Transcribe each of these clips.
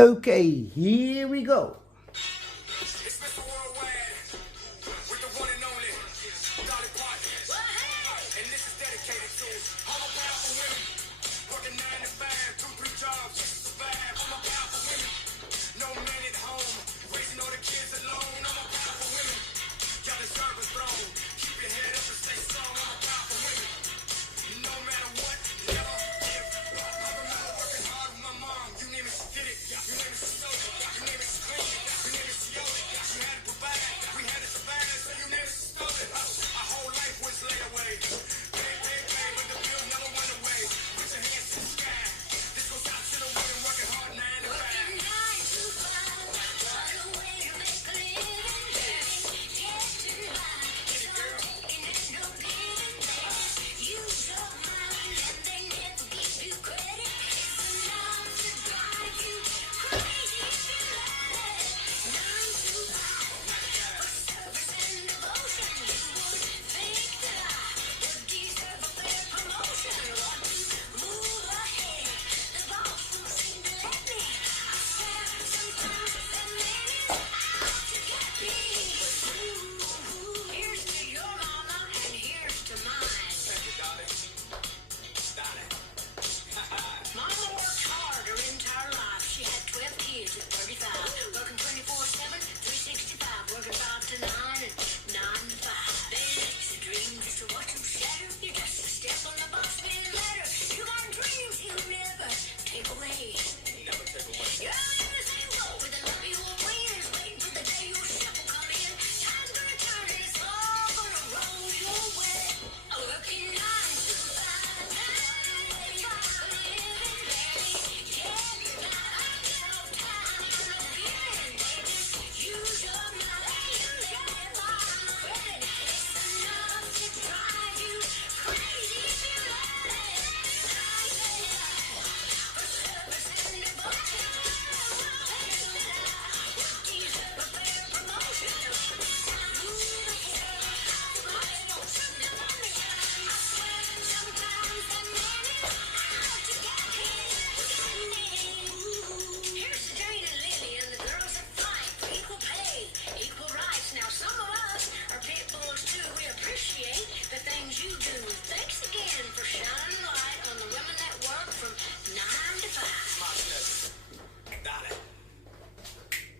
Okay, here we go.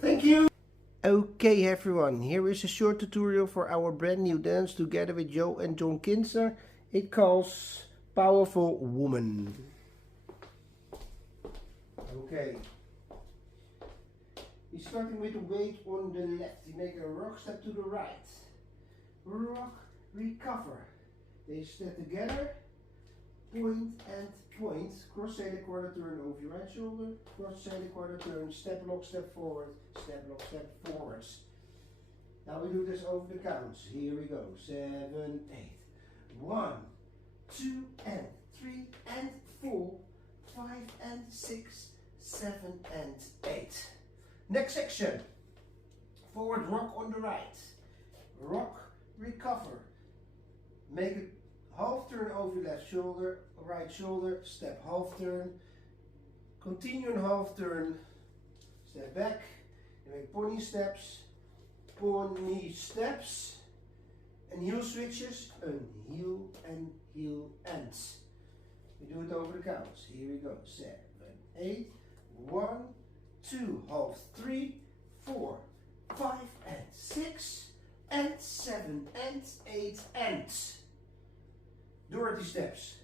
Thank you. Okay everyone, here is a short tutorial for our brand new dance together with Joe and John Kinser. It calls Powerful Woman. Okay. We're starting with the weight on the left. You make a rock step to the right. Rock, recover. They step together. Point and point. Cross-sided quarter turn over your right shoulder. Cross-sided quarter turn. Step lock, step forward. Step lock, step forwards. Now we do this over the counts. Here we go. 7, 8. 1, 2 and 3 and 4. 5 and 6. 7 and 8. Next section. Forward rock on the right. Rock, recover. Make a half turn over left shoulder, right shoulder, step half turn. Continue in half turn. Step back. You make pony steps, and heel switches, and heel ends. We do it over the counts. Here we go. 7, 8. 1, 2, half 3, 4, 5 and 6 and 7 and 8 and Dorothy steps.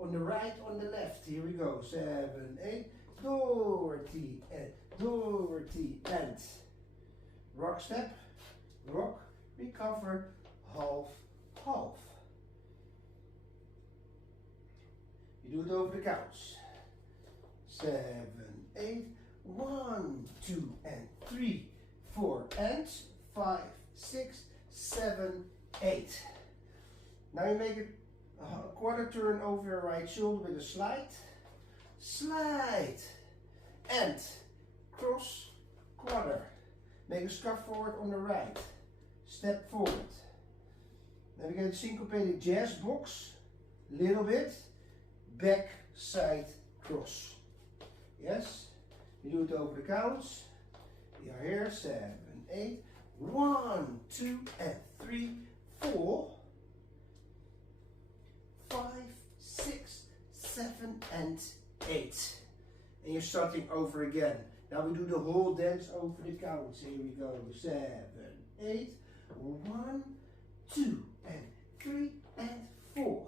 On the right, on the left. Here we go. 7, 8. Dorothy and rock step, rock, recover, half, half. You do it over the counts. 7, 8. 1, 2 and 3, 4 and 5, 6, 7, 8. Now you make a quarter turn over your right shoulder with a slide, slide, and cross quarter. Make a scarf forward on the right, step forward. Then we get a syncopated jazz box, little bit, back, side, cross. Yes? We do it over the counts. We are here, 7, 8. 1, 2, and 3, 4, 5, 6, 7, and 8. And you're starting over again. Now we do the whole dance over the counts. Here we go. 7, 8. 1, 2, and 3, and 4,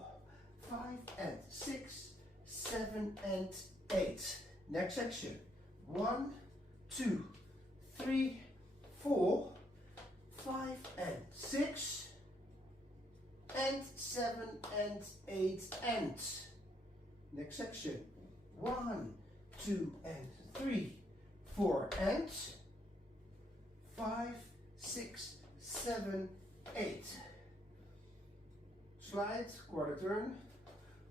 5, and 6, 7, and 8. Next section. 1, 2, 3, 4, 5, and 6, and 7, and 8, and. Next section. 1, 2, and 3, 4, and 5, 6, 7, 8. Slide, quarter turn.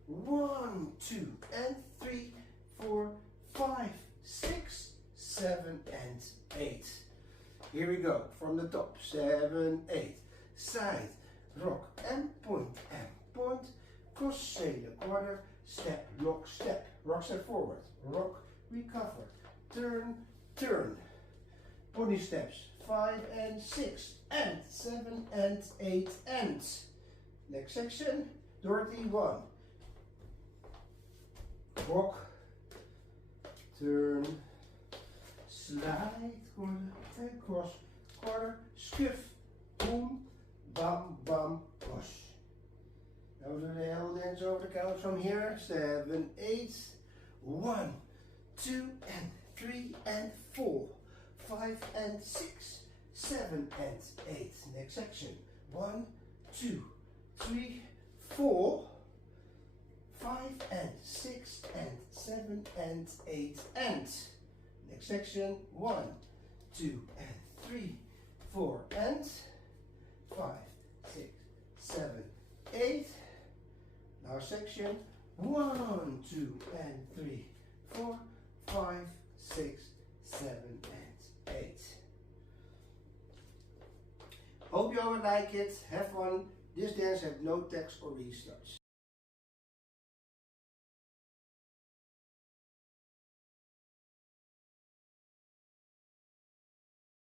1, 2, and 3, 4, 5, 6, 7, and 8. Here we go, from the top, 7, 8. Side, rock, and point, crochet the quarter, step, rock, step forward, rock, recover, turn, turn. Pony steps, 5 and 6, and 7 and 8, and. Next section, Dorothy 1. Rock, turn, slide, quarter, and cross, quarter, skiff, boom, bam, bam, push. Now we do the whole dance over the count from here, 7, 8, 1, 2, and 3, and 4, 5, and 6, 7, and 8. Next section, 1, 2, 3, 4, 5, and 6, and 7, and 8, and. Next section, 1, 2, and 3, 4, and 5, 6, 7, 8. Now section, 1, 2, and 3, 4, 5, 6, 7, and 8. Hope you all like it. Have fun. This dance has no text or restarts.